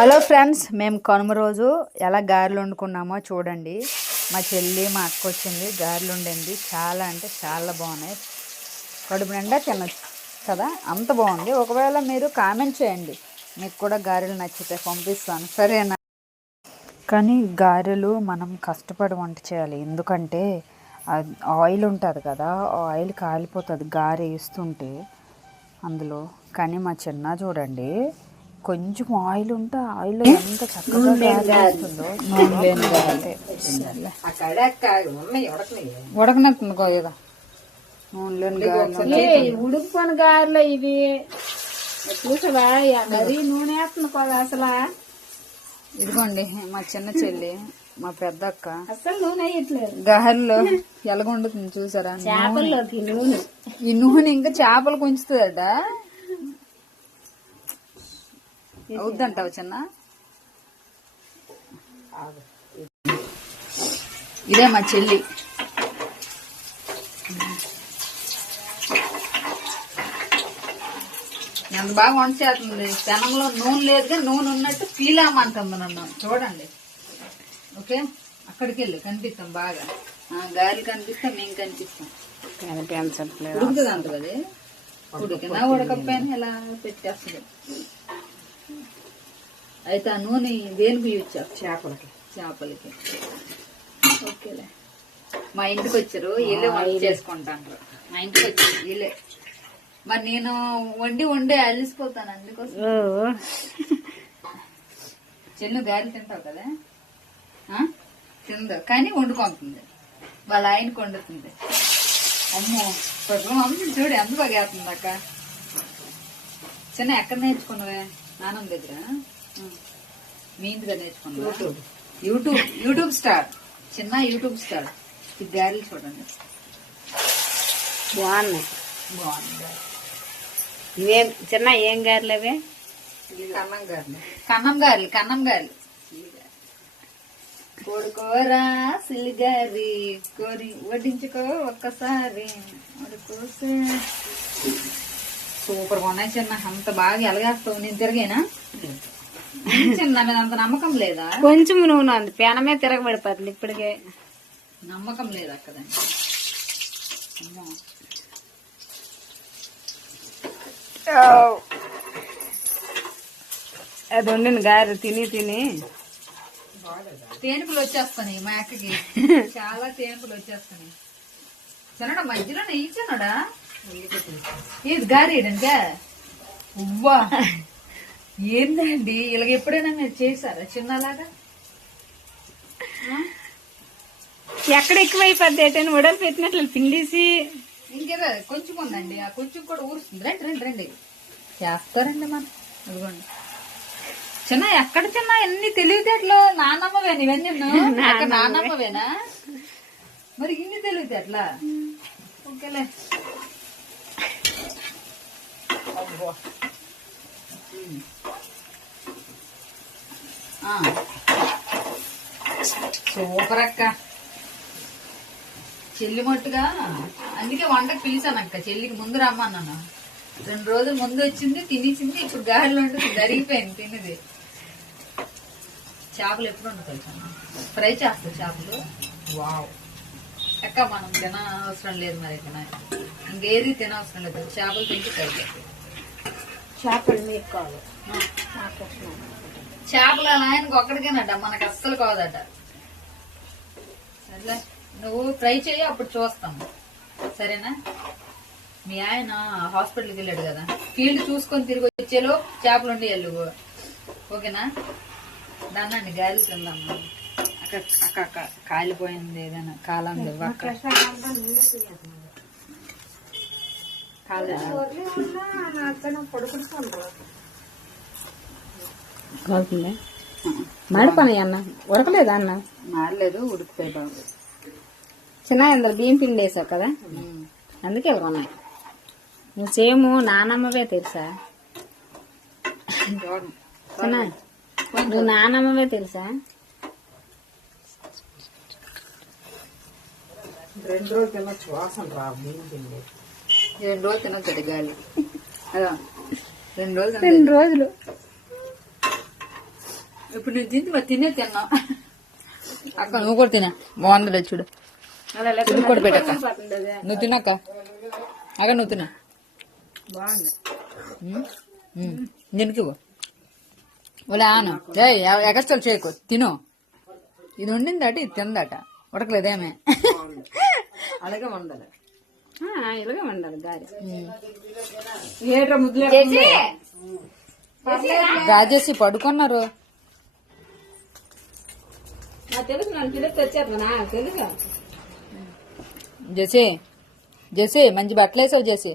Hello friends మేము కనుమ రోజు ఎలా గారెలు వండుకున్నామో చూడండి. మా చెల్లి మా అక్క వచ్చింది గారెలు వండింది. చాలా అంటే చాలా బాగున్నాయి. కడుపు నిండా తినచ్చు కదా? అంత బాగుంది. ఒకవేళ మీరు కామెంట్ చేయండి. మీకు కూడా గారెలు నచ్చితే పంపిస్తాను. సరేనా? కానీ గారెలు మనం కష్టపడి వంట చేయాలి. ఎందుకంటే ఆయిల్ ఉంటుంది కదా ఆయిల్ కాలిపోతుంది గారె వేస్తుంటే అందులో. కానీ మా చిన్న చూడండి. కొంచెం ఆయిల్ ఉంటే ఆయిల్ ఎంత చక్కగా లేని గారెలు ఉడుకుపోని గారెలు ఇవి. చూసావా? మరీ నూనె వేస్తుంది కదా అసలు. ఇదిగోండి మా చిన్న చెల్లి మా పెద్ద అక్క అసలు నూనె వేయట్లేదు. గారెలో ఎలాగొండుతుంది చూసారా? ఈ నూనె ఇంకా చేపలు కొంచుతుందట. అవుద్దంటావు చిన్న? ఇదే మా చెల్లి. ఎంత బాగా వంట చేస్తుంది పెనంలో నూనె లేదుగా నూనె ఉన్నట్టు పీలామంటుంది నన్ను. చూడండి. ఓకే? అక్కడికి వెళ్ళి కనిపిస్తాం బాగా. ఆ, గారెలు కనిపిస్తాం మేము కనిపిస్తాం. కనిపించట్లేదు ఉడుకుతుంది అంట కదా ఉడికినా ఉడకపోయినా ఇలా పెట్టేస్తుంది? అయితే ఆ నూనె దేనికి యూజ్ చేపలకి చేపలకి. ఓకేలే. మా ఇంటికి వచ్చారు వీళ్ళే వంట చేసుకుంటాండ్రు. మా ఇంటికి వచ్చారు. వీళ్ళే మరి నేను వండి వండి అలిసిపోతాను అందుకోసం. చెల్లు గారెలు తింటావు కదా? తిందు. కానీ వండుకుంటుంది. వాళ్ళ ఆయనకు వండుతుంది. అమ్మో స్వర్గం అమ్మ చూడు ఎంత బాగా వేస్తుంది అక్క చిన్న ఎక్కడ నేర్చుకున్నావే? నానమ్మ దగ్గర. మీ ఇంటిగా యూట్యూబ్. YouTube star. చిన్న యూట్యూబ్ స్టార్. ఈ గారెలు చూడండి. బాగున్నాయి. బాగుంది? ఇవేం చిన్న ఏం గారెలు అవి? కన్నం గారెలు. కన్నం గారెలు కన్నం గారెలు. కొడుకోరా సిలిగారి కోరి వడ్డించుకో ఒక్కసారి. సూపర్ ఉన్నాయి చిన్న. అంత బాగా ఎలగేస్తావు. నేను తిరిగేనా? అంత నమ్మకం లేదా? కొంచెం నూనె ఉంది పెనమే తిరగబడిపోతుంది ఇప్పటికే. నమ్మకం లేదు అక్కదండి అది వండిన గారెలు తిని తిని. తేనుపులు వచ్చేస్తాయి మా అక్కకి. చాలా తేనుపులు వచ్చేస్తాయి చిన్నడా మధ్యలో నెయ్యి చిన్నడా ఇది గారేయడానికా ఉవ్వా. ఏందండి? ఇలాగ ఎప్పుడైనా మీరు చేశారా చిన్నలాగా? ఎక్కడ ఎక్కువైపోద్ది? ఏంటని ఉడలు పెట్టినట్లు పిండేసి. ఇంకేదో కొంచెం ఉందండి. ఆ కొంచెం కూడా ఊరుస్తుంది. రండి రండి రండి. చేస్తారండి మనం ఇదిగోండి. చిన్న ఎక్కడ చిన్న? ఎన్ని తెలివితేటలు. నానమ్మవేనా ఇవన్నీ? నానమ్మవేనా? మరి ఇన్ని తెలివితేటలా? ఓకేలే. అబ్బో. సూపర్ అక్క. చెల్లి మట్టుగా అందుకే వంటకు పిలిచాను అక్క. చెల్లికి ముందు రమ్మన్నాను. రెండు రోజులు ముందు వచ్చింది తినేసింది ఇప్పుడు గాలిలో ఉంటుంది జరిగిపోయింది తిన్నది. చేపలు ఎప్పుడు వండుతాయి ఫ్రై చేస్తా చేపలు? వావ్. అక్క మనం తిన అవసరం లేదు మరి తిన ఇంకేది తినవసరం లేదు. చేపలు తింటే సరిపోతుంది చేపలు మీకు కావాలి. చేపలు. అలా ఆయనకు ఒక్కడికేనట మనకు అస్సలు కాదట. సర్లే నువ్వు ట్రై చేయి అప్పుడు చూస్తాము సరేనా? మీ ఆయన హాస్పిటల్కి వెళ్ళాడు కదా. ఫీల్డ్ చూసుకొని తిరిగి వచ్చేలో చేపలు ఉండి వెళ్ళు. ఓకేనా? దాన్ని గాలి తిందాం. అక్క అక్క కాలిపోయింది ఏదైనా కాలం కాలేదు కాలుతుందా? మాడిపోయి అన్న? ఉడకలేదా అన్న? మారలేదు ఉడికిపోయి బాబు చిన్న ఇందులో బియ్యం పిండి వేసావు కదా? అందుకే ఇలా ఉన్నాయి నువ్వు సేము నానమ్మవే తెలుసా? చిన్న నువ్వు నానమ్మవే తెలుసా? రెండు రోజులు తినొచ్చు గాలి అదా రెండు రోజులు తినొచ్చు. రెండు రోజులు ఇప్పుడు నేను తింది మరి తినే తిన్నా. అక్క నువ్వు కూడా తినా. బాగుంది చూడు. ఇది కూడా పెట్టక్క. నువ్వు తినక్క? అక్క నువ్వు తినా. బాగుంది. దీనికి ఒలే ఆను. ఏ ఎగస్టల్ చేయకు. తిను. ఇది ఉండిందట ఇది తిందట. ఉడకలేదేమే. అలాగే ఉండాలి ఇలాగే ఉండాలి గారి ఏట్రా ముద్దులే రాజేసి పడుకున్నారు. నాకు తెలుసు నన్ను తెలుసు జెసి జెసి మంచి బట్టలు వేసావు జెసి.